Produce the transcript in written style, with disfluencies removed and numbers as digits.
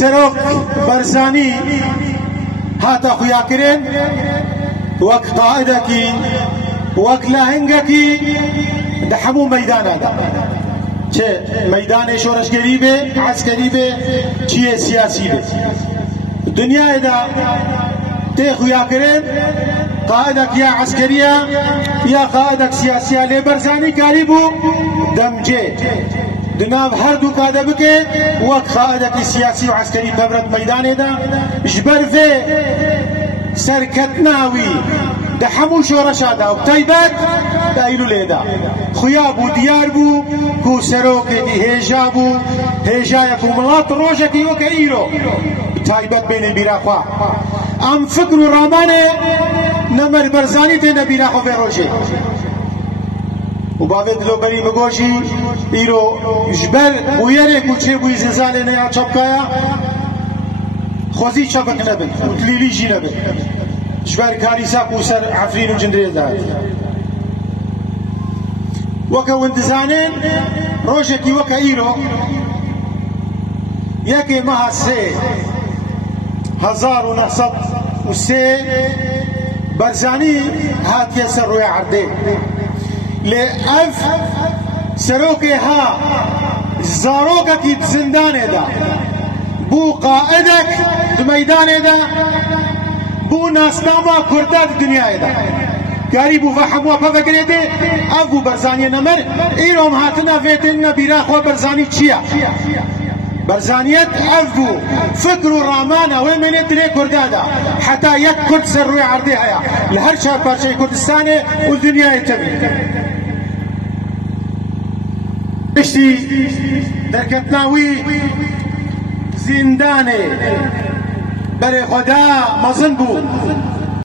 سروك برزاني هاتا خوياكرين وك قائدكي وك لاهنگكي دحمو ميدان هذا چه ميدان شورش قريبه عسكري به چه سياسي به دنيا اذا تيخو ياكرين قائدك يا عسكرية يا قائدك سياسية لبرزاني قريبو دمجي دناب هردو قاده بكي وك قائدك سياسي وعسكري ببرد ميدان اذا جبر في سركتناوي دحمو شورش هذا وطيبات دايلو ليدا خيابو دياربو كو سروك دي هيجابو هيجايكو ملات روجكي وكايرو طيبات بين براخوا ام فكر رامانه نمر برزاني تي نبيراخو في روجي وبابد لو بري بگوشي ايرو جبر ويري كوچه بو زلزال نه چپکایا خوزي چپک نبي وتليلي جي نبي جبر كاريسا كوسر عفرين وجندري دار وكا وندزانين روجكي وكا ايرو يكي مها سي 1903 برزاني هات يسر رويا عردي لأف سروكي ها زاروكا كي بزندان دا بو قائدك بميدان دا بو ناسناما كردات الدنيا دا قاري بو فحموا ففكريتي افو برزاني نمر ايروم هاتنا فيتنا براخوا برزاني تشيا برزانيت افو فكروا رامانا ومن دري كردادا حتى يك كرد سروي عرضي هيا لهر شهر بارشي كردستاني والدنيا يتبي اشتي دركتناوي زنداني بري خدا مظن بو